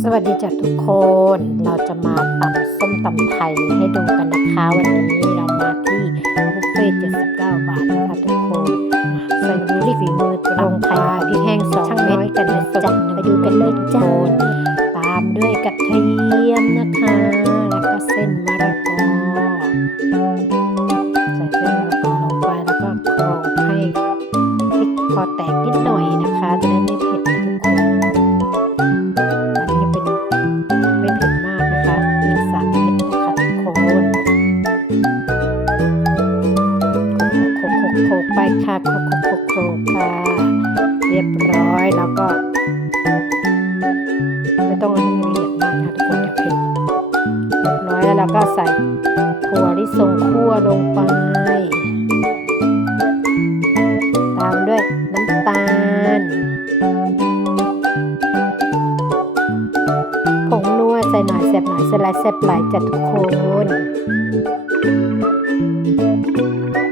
สวัสดีจ้ะทุกคน เราจะมาตำส้มตำไทยให้ดูกันนะคะ วันนี้เรามาที่บุฟเฟ่ต์79 บาทนะคะทุกคนใส่ดูรีฝีมือตรงไทยพริกแห้งสองเม็ดกันนะจ๊ะไปดูกันเลยจ้าตามด้วยกระเทียมนะคะ แล้วก็เส้นมะละกอใส่เส้นมะละกอลงไปแล้วก็โขลกให้พริกพอแตกนิดหน่อยนะคะจะได้ไม่เผ็ดนะทุกคน โขกไปค่ะโขกโขกโขกโขกค่ะ เรียบร้อยแล้วก็ ไม่ต้องให้ละเอียดมากค่ะทุกคนเดี๋ยวเผ็ดเรียบร้อยแล้วเราก็ใส่ถั่วลิสงคั่วลงไป ตามด้วยน้ำตาลผงนัวใส่หน่อยแซ่บหน่อยส่หลายแซ่บหลายจ้ะทุกคน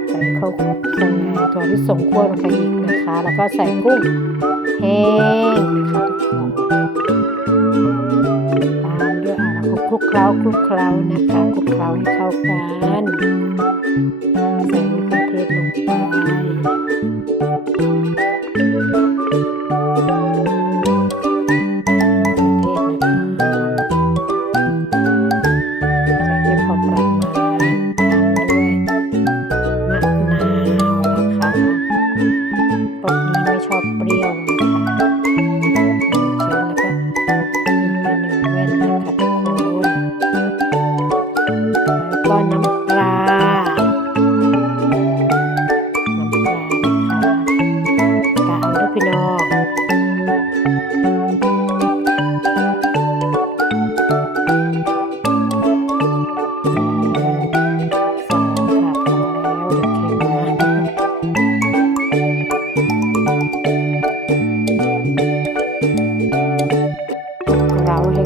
ใส่ข้าวใส่ ถั่วลิสงคั่วลงไปอีกนะคะ แล้วก็ใส่กุ้งแห้งนะคะทุกคนตามด้วยอะแล้วก็คลุกเคล้าคลุกเคล้านะคะคลุกเคล้าให้เข้ากัน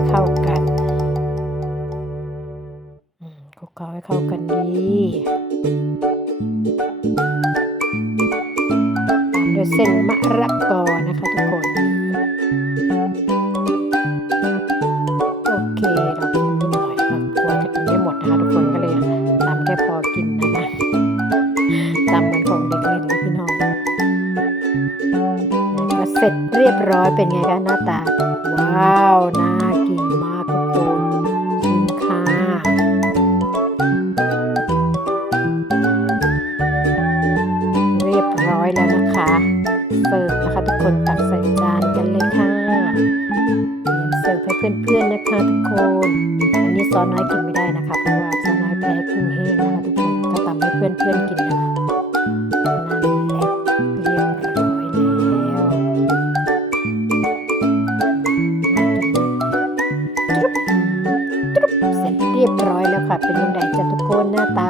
เข้ากันคลุกเคล้าให้เข้ากันดีตามด้วยเส้นมะระกอนะคะทุกคน โอเคเรากินนิดหน่อยครับกลัวจะกินไม่หมดนะคะทุกคนก็เลยตำแค่พอกินนะคะตำเหมือนของเด็กเล่นเลยพี่น้องแล้วก็เสร็จเรียบร้อยเป็นไงคะหน้าตา ว้าวน่ากินมากทุกคนชิมค่ะ เรียบร้อยแล้วนะคะ เสิร์ฟนะคะทุกคนตักใส่จานกันเลยค่ะเตรียมเสิร์ฟให้เพื่อนๆนะคะทุกคน อันนี้ซอสน้อยกินไม่ได้นะคะ เพราะว่าซอสน้อยแพ้กุ้งแห้งนะคะทุกคนก็ตำให้เพื่อนๆกินนะคะ บร้อยแล้วค่ะ เป็นยังไงจ้ะทุกคนหน้าตา